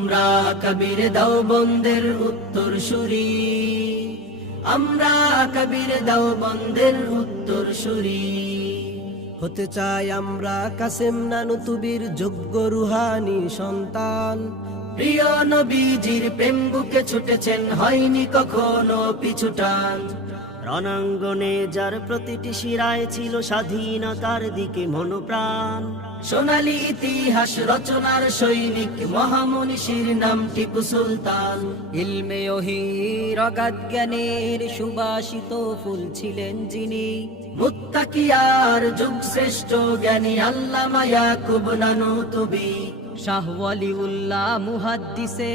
আমরা কবির দেওবন্দের উত্তর সুরি, আমরা কবির দেওবন্দের উত্তর সুরি। হতে চাই আমরা কাসেম নানুতুবির যোগ্য রুহানি সন্তান। প্রিয় নবীজির প্রেম বুকে ছুটেছেন, হয়নি কখনো পিছুটান। রণাঙ্গনে যার প্রতিটি শিরায় ছিল স্বাধীনতার দিকে মনোপ্রাণ। সোনালী ইতিহাস রচনার সৈনিক মহামনীষীর নাম টিপু সুলতান। ইলমে ওহীর অগাধ জ্ঞানের সুবাসিত ফুল ছিলেন যিনি। মুত্তাকিয়ার যুগ শ্রেষ্ঠ জ্ঞানী আল্লামা ইয়াকুব নানুতুবি। শাহ ওয়ালিউল্লাহ মুহাদ্দিসে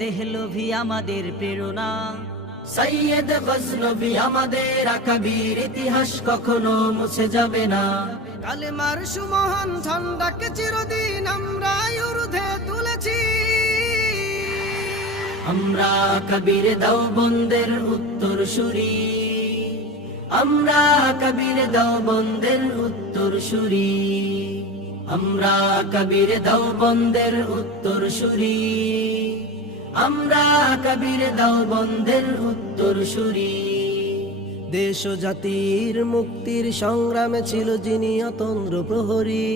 দেহলভী আমাদের প্রেরণা। সৈয়দ গজনবী আমাদের আকাবির, ইতিহাস কখনো মুছে যাবে না। কালেমার সুমহান ঝন্ডাকে চিরদিন আমরা ঊর্ধ্বে তুলেছি। আমরা কবির দেওবন্দের উত্তর সুরি, আমরা কবির দেওবন্দের উত্তর সুরি। আমরা কবির দেওবন্দের উত্তর সুরি, আমরা কবির দেওবন্দের উত্তর সুরি। দেশ ও জাতির মুক্তির সংগ্রামে ছিল যিনি অতন্দ্র প্রহরী।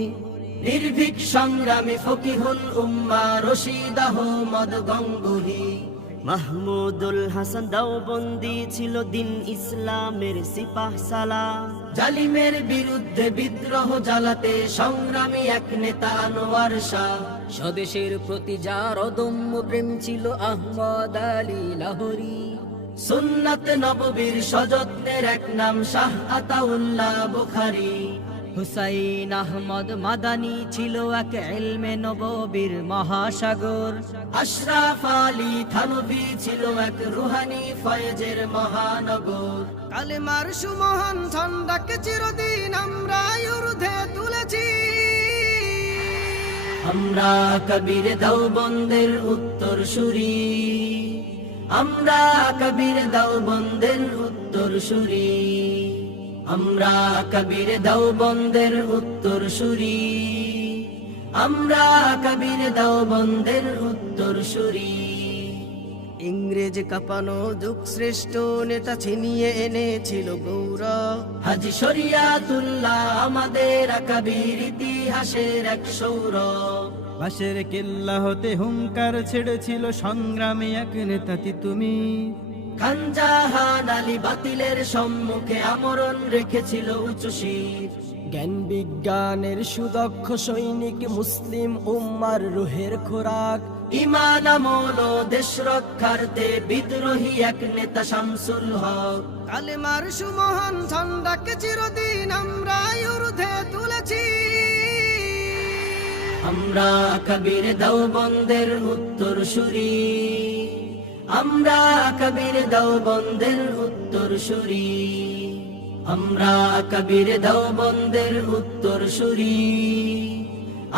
নির্ভীক সংগ্রামী ফকিহুল উম্মা রশিদ আহমদ গঙ্গুহি। মাহমুদুল হাসান দেওবন্দি ছিল দিন ইসলামের সিপাহ সালার। জালিমের বিরুদ্ধে বিদ্রোহ জ্বালাতে সংগ্রামী এক নেতা আনোয়ার শাহ। স্বদেশের প্রতি যার অদম্য প্রেম ছিল আহমদ আলী লাহোরী। সুন্নাত নববীর সযত্নের এক নাম শাহ আতাউল্লাহ বুখারী। হুসাইন আহমদ মাদানী ছিল এক ইলমে নববীর মহাসাগর। আশরাফ আলী থানভী ছিল এক রুহানি ফয়েজের মহানগর। কালেমার সুমহান ঝন্ডাকে চিরদিন আমরা ঊর্ধ্বে তুলেছি। আমরা কবির দেওবন্দের উত্তর সুরি, আমরা কবির দেওবন্দের উত্তর সুরি। আমরা কবির দেওবন্দের উত্তর সুরি, আমরা কবির দেওবন্দের উত্তর সুরি। ইংরেজ কাঁপানো যুগ শ্রেষ্ঠ নেতা ছিনিয়ে এনেছিল গৌরব। হাজী শরিয়াতুল্লাহ আমাদের কবির ইতিহাসের এক সৌরভ। বাঁশের কেল্লা হতে হুঙ্কার ছেড়েছিল সংগ্রামী এক নেতা তিতুমির। খান জাহান আলী বাতিলের সম্মুখে আমরণ রেখেছিল উঁচু শির। জ্ঞান বিজ্ঞানের সুদক্ষ সৈনিক মুসলিম উম্মার রুহের খোরাক। ইমান আমল ও দেশ রক্ষার্থে বিদ্রোহী এক নেতা শামসুল হক। কালেমার সুমহান ঝন্ডাকে চিরদিন আমরা ঊর্ধ্বে তুলেছি। আমরা কবির দেওবন্দের উত্তর সুরি, আমরা কবির দেওবন্দের উত্তর সুরি। আমরা কবির দেওবন্দের উত্তর সুরি,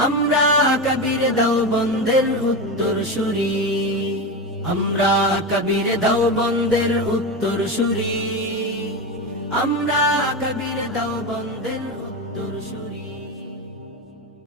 আমরা কবির দেওবন্দের উত্তর সুরি। আমরা কবির দেওবন্দের উত্তর সুরি, আমরা কবির দেওবন্দের উত্তর সুরি।